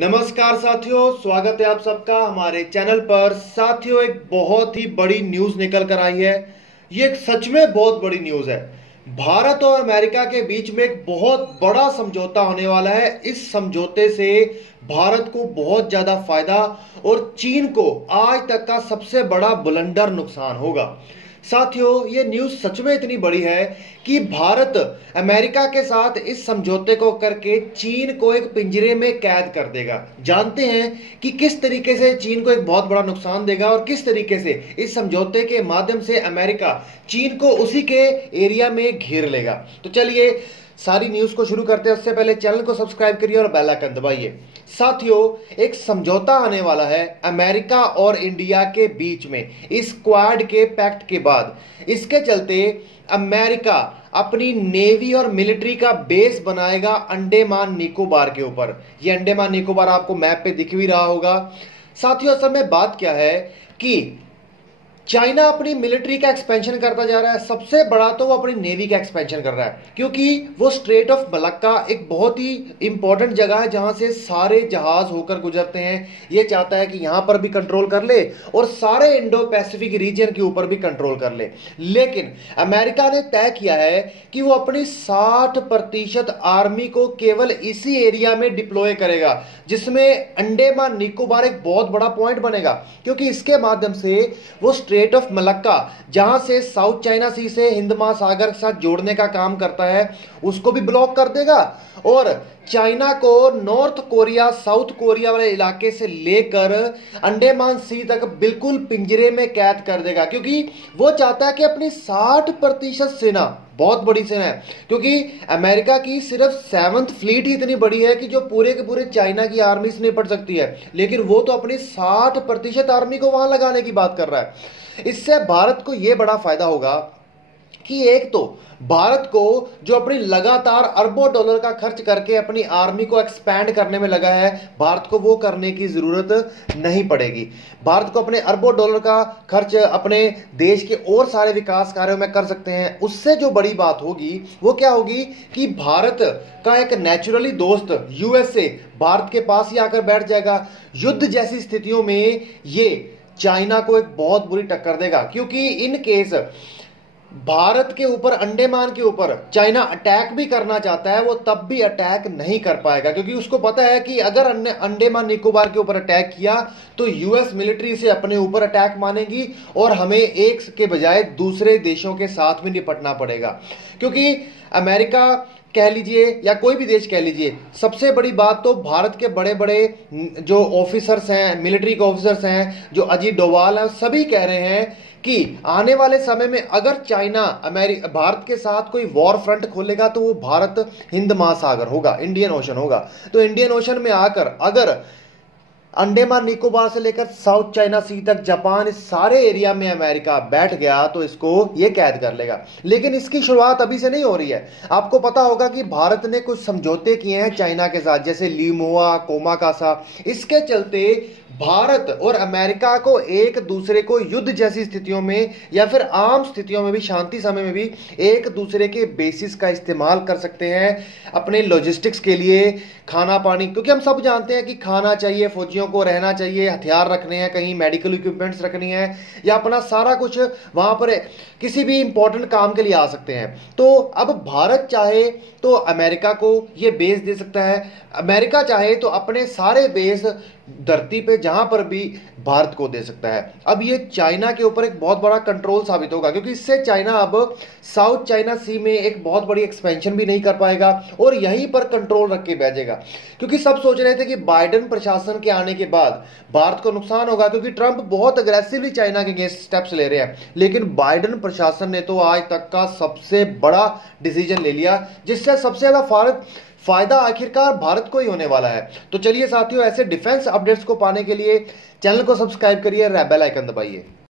नमस्कार साथियों, स्वागत है आप सबका हमारे चैनल पर। साथियों, एक बहुत ही बड़ी न्यूज निकल कर आई है। ये एक सच में बहुत बड़ी न्यूज है। भारत और अमेरिका के बीच में एक बहुत बड़ा समझौता होने वाला है। इस समझौते से भारत को बहुत ज्यादा फायदा और चीन को आज तक का सबसे बड़ा बुलंडर नुकसान होगा। साथियों, ये न्यूज सच में इतनी बड़ी है कि भारत अमेरिका के साथ इस समझौते को करके चीन को एक पिंजरे में कैद कर देगा। जानते हैं कि किस तरीके से चीन को एक बहुत बड़ा नुकसान देगा और किस तरीके से इस समझौते के माध्यम से अमेरिका चीन को उसी के एरिया में घेर लेगा। तो चलिए सारी न्यूज को शुरू करते हैं। उससे पहले चैनल को सब्सक्राइब करिए और बेल आइकन दबाइए। साथियों, एक समझौता आने वाला है अमेरिका और इंडिया के बीच में इस क्वाड के पैक्ट के बाद। इसके चलते अमेरिका अपनी नेवी और मिलिट्री का बेस बनाएगा अंडमान निकोबार के ऊपर। ये अंडमान निकोबार आपको मैप पे दिख भी रहा होगा। साथियों, असल में बात क्या है कि चाइना अपनी मिलिट्री का एक्सपेंशन करता जा रहा है। सबसे बड़ा तो वो अपनी नेवी का एक्सपेंशन कर रहा है, क्योंकि वो स्ट्रेट ऑफ मलक्का एक बहुत ही इंपॉर्टेंट जगह है जहां से सारे जहाज होकर गुजरते हैं। ये चाहता है कि यहां पर भी कंट्रोल कर ले और सारे इंडो पैसिफिक रीजन के ऊपर भी कंट्रोल कर ले। लेकिन अमेरिका ने तय किया है कि वो अपनी 60% आर्मी को केवल इसी एरिया में डिप्लॉय करेगा, जिसमें अंडमान निकोबार एक बहुत बड़ा पॉइंट बनेगा, क्योंकि इसके माध्यम से वो स्ट्रेट ऑफ मलक्का, जहां से साउथ चाइना सी से हिंद महासागर के साथ जोड़ने का काम करता है, उसको भी ब्लॉक कर देगा और चाइना को नॉर्थ कोरिया साउथ कोरिया वाले इलाके से लेकर अंडमान सी तक बिल्कुल पिंजरे में कैद कर देगा। क्योंकि वो चाहता है कि अपनी 60% सेना, बहुत बड़ी सेना है, क्योंकि अमेरिका की सिर्फ 7th फ्लीट ही इतनी बड़ी है कि जो पूरे के पूरे चाइना की आर्मी से निपट सकती है, लेकिन वो तो अपनी 60% आर्मी को वहां लगाने की बात कर रहा है। इससे भारत को यह बड़ा फायदा होगा कि एक तो भारत को जो अपनी लगातार अरबों डॉलर का खर्च करके अपनी आर्मी को एक्सपैंड करने में लगा है, भारत को वो करने की जरूरत नहीं पड़ेगी। भारत को अपने अरबों डॉलर का खर्च अपने देश के और सारे विकास कार्यों में कर सकते हैं। उससे जो बड़ी बात होगी वो क्या होगी कि भारत का एक नेचुरली दोस्त यूएसए भारत के पास ही आकर बैठ जाएगा। युद्ध जैसी स्थितियों में ये चाइना को एक बहुत बुरी टक्कर देगा, क्योंकि इन केस भारत के ऊपर, अंडमान के ऊपर चाइना अटैक भी करना चाहता है, वो तब भी अटैक नहीं कर पाएगा, क्योंकि उसको पता है कि अगर अंडमान निकोबार के ऊपर अटैक किया तो यूएस मिलिट्री से अपने ऊपर अटैक मानेगी और हमें एक के बजाय दूसरे देशों के साथ भी निपटना पड़ेगा। क्योंकि अमेरिका कह लीजिए या कोई भी देश कह लीजिए, सबसे बड़ी बात तो भारत के बड़े बड़े जो ऑफिसर्स हैं, मिलिट्री के ऑफिसर्स हैं, जो अजीत डोभाल हैं, सभी कह रहे हैं कि आने वाले समय में अगर चाइना भारत के साथ कोई वॉर फ्रंट खोलेगा तो वो भारत हिंद महासागर होगा, इंडियन ओशन होगा। तो इंडियन ओशन में आकर अगर अंडमान निकोबार से लेकर साउथ चाइना सी तक, जापान, इस सारे एरिया में अमेरिका बैठ गया तो इसको ये कैद कर लेगा। लेकिन इसकी शुरुआत अभी से नहीं हो रही है। आपको पता होगा कि भारत ने कुछ समझौते किए हैं चाइना के साथ, जैसे लिमोआ, कोमाकासा। इसके चलते भारत और अमेरिका को एक दूसरे को युद्ध जैसी स्थितियों में या फिर आम स्थितियों में भी, शांति समय में भी एक दूसरे के बेसिस का इस्तेमाल कर सकते हैं अपने लॉजिस्टिक्स के लिए, खाना पानी। क्योंकि हम सब जानते हैं कि खाना चाहिए, फौजियों को रहना चाहिए, हथियार रखने हैं, कहीं मेडिकल इक्विपमेंट्स रखनी है, या अपना सारा कुछ वहां पर किसी भी इंपॉर्टेंट काम के लिए आ सकते हैं। तो अब भारत चाहे तो अमेरिका को यह बेस दे सकता है, अमेरिका चाहे तो अपने सारे बेस धरती पे जहां पर भी भारत को दे सकता है। अब ये चाइना के ऊपर एक बहुत बड़ा कंट्रोल साबित होगा, क्योंकि इससे चाइना अब साउथ चाइना सी में एक बहुत बड़ी एक्सपेंशन भी नहीं कर पाएगा और यहीं पर कंट्रोल रख के बैठेगा। क्योंकि सब सोच रहे थे कि बाइडेन प्रशासन के आने के बाद भारत को नुकसान होगा, क्योंकि ट्रंप बहुत अग्रेसिवली चाइना के अगेंस्ट स्टेप्स ले रहे हैं। लेकिन बाइडेन प्रशासन ने तो आज तक का सबसे बड़ा डिसीजन ले लिया, जिससे सबसे ज्यादा फायदा आखिरकार भारत को ही होने वाला है। तो चलिए साथियों, ऐसे डिफेंस अपडेट्स को पाने के लिए चैनल को सब्सक्राइब करिए, बेल आइकन दबाइए।